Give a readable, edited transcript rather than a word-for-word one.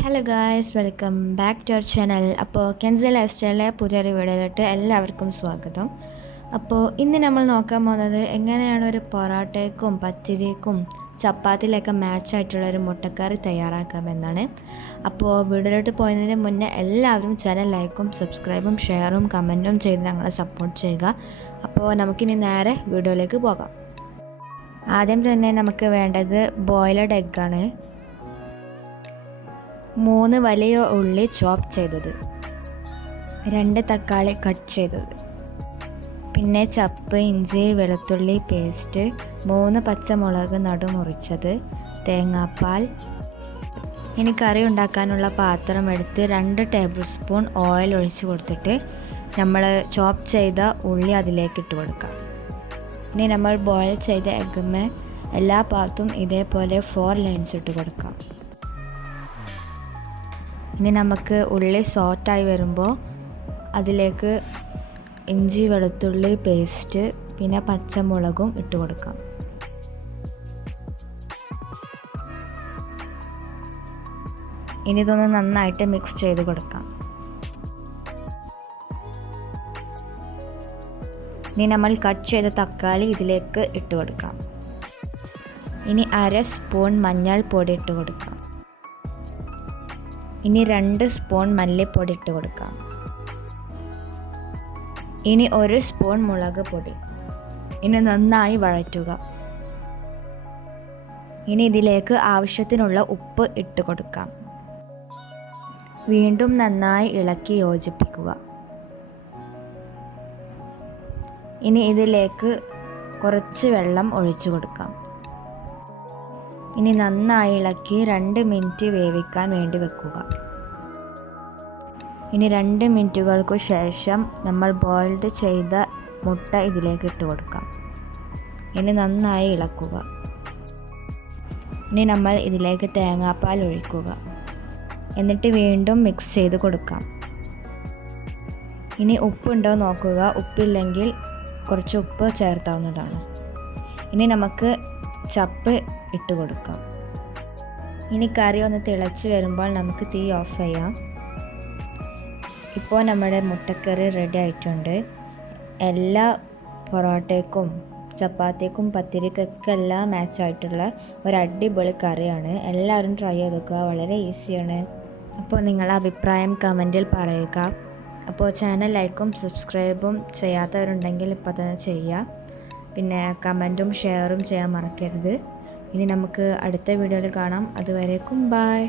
Hello guys, welcome back to our channel. അപ്പോൾ Kenzi life സ്റ്റൈലിലെ പുതിയൊരു വീഡിയോയിലോട്ട് എല്ലാവർക്കും സ്വാഗതം. അപ്പോൾ ഇന്ന് നമ്മൾ നോക്കാൻ പോകുന്നത് എങ്ങനെയാണ് ഒരു പൊറോട്ടയ്ക്കും പത്തിരിക്കും ചപ്പാത്തിയിലൊക്കെ മാച്ചായിട്ടുള്ളൊരു മുട്ടക്കറി തയ്യാറാക്കാമെന്നാണ്. അപ്പോൾ വീഡിയോയിലോട്ട് പോയതിന് മുന്നേ എല്ലാവരും ചാനൽ ലൈക്കും സബ്സ്ക്രൈബും ഷെയറും കമൻറ്റും ചെയ്ത് ഞങ്ങളെ സപ്പോർട്ട് ചെയ്യുക. അപ്പോൾ നമുക്കിനി നേരെ വീഡിയോയിലേക്ക് പോകാം. ആദ്യം തന്നെ നമുക്ക് വേണ്ടത് ബോയിലഡ് എഗ്ഗാണ്. 3 വലിയ ഉള്ളി ചോപ്പ് ചെയ്തത്, 2 തക്കാളി കട്ട് ചെയ്തത്, പിന്നെ ചപ്പ്, ഇഞ്ചി, വെളുത്തുള്ളി പേസ്റ്റ്, 3 പച്ചമുളക് നടുമുറിച്ചത്, തേങ്ങാപ്പാൽ. ഇനി കറി ഉണ്ടാക്കാനുള്ള പാത്രം എടുത്ത് 2 ടേബിൾ സ്പൂൺ ഓയിൽ ഒഴിച്ച് കൊടുത്തിട്ട് നമ്മൾ ചോപ്പ് ചെയ്ത ഉള്ളി അതിലേക്ക് ഇട്ട് കൊടുക്കാം. ഇനി നമ്മൾ ബോയിൽ ചെയ്ത എഗ്ഗുമ്മേ എല്ലാ ഭാഗത്തും ഇതേപോലെ 4 ലൈൻസ് ഇട്ട് കൊടുക്കാം. ഇനി നമുക്ക് ഉള്ളി സോട്ടായി വരുമ്പോൾ അതിലേക്ക് ഇഞ്ചി വെളുത്തുള്ളി പേസ്റ്റ് പിന്നെ പച്ചമുളകും ഇട്ട് കൊടുക്കാം. ഇനി ഇതൊന്ന് നന്നായിട്ട് മിക്സ് ചെയ്ത് കൊടുക്കാം. ഇനി നമ്മൾ കട്ട് ചെയ്ത തക്കാളി ഇതിലേക്ക് ഇട്ട് കൊടുക്കാം. ഇനി 1/2 സ്പൂൺ മഞ്ഞൾപ്പൊടി ഇട്ട് കൊടുക്കാം. ഇനി 2 സ്പൂൺ മല്ലിപ്പൊടി ഇട്ട് കൊടുക്കാം. ഇനി 1 സ്പൂൺ മുളക് പൊടി. ഇനി നന്നായി വഴറ്റുക. ഇനി ഇതിലേക്ക് ആവശ്യത്തിനുള്ള ഉപ്പ് ഇട്ട് കൊടുക്കാം. വീണ്ടും നന്നായി ഇളക്കി യോജിപ്പിക്കുക. ഇനി ഇതിലേക്ക് കുറച്ച് വെള്ളം ഒഴിച്ചു കൊടുക്കാം. ഇനി നന്നായി ഇളക്കി 2 മിനിറ്റ് വേവിക്കാൻ വേണ്ടി വെക്കുക. ഇനി 2 മിനിറ്റുകൾക്ക് ശേഷം നമ്മൾ ബോയിൽഡ് ചെയ്ത മുട്ട ഇതിലേക്ക് ഇട്ട് കൊടുക്കാം. ഇനി നന്നായി ഇളക്കുക. ഇനി നമ്മൾ ഇതിലേക്ക് തേങ്ങാപ്പാൽ ഒഴിക്കുക. എന്നിട്ട് വീണ്ടും മിക്സ് ചെയ്ത് കൊടുക്കാം. ഇനി ഉപ്പുണ്ടോ നോക്കുക. ഉപ്പില്ലെങ്കിൽ കുറച്ച് ഉപ്പ് ചേർത്താവുന്നതാണ്. ഇനി നമുക്ക് ചപ്പ് ഇട്ട് കൊടുക്കാം. ഇനി കറി ഒന്ന് തിളച്ച് വരുമ്പോൾ നമുക്ക് തീ ഓഫ് ചെയ്യാം. ഇപ്പോൾ നമ്മുടെ മുട്ടക്കറി റെഡി ആയിട്ടുണ്ട്. എല്ലാ പൊറോട്ടയ്ക്കും ചപ്പാത്തിക്കും പത്തിരിക്കൊക്കെ എല്ലാം മാച്ചായിട്ടുള്ള ഒരു അടിപൊളി കറിയാണ്. എല്ലാവരും ട്രൈ ചെയ്ത് നോക്കുക. വളരെ ഈസിയാണ്. അപ്പോൾ നിങ്ങളുടെ അഭിപ്രായം കമൻറ്റിൽ പറയുക. അപ്പോൾ ചാനൽ ലൈക്കും സബ്സ്ക്രൈബും ചെയ്യാത്തവരുണ്ടെങ്കിൽ ഇപ്പോൾ തന്നെ ചെയ്യുക. പിന്നെ കമൻറ്റും ഷെയറും ചെയ്യാൻ മറക്കരുത്. ഇനി നമുക്ക് അടുത്ത വീഡിയോയിൽ കാണാം. അതുവരേക്കും ബൈ.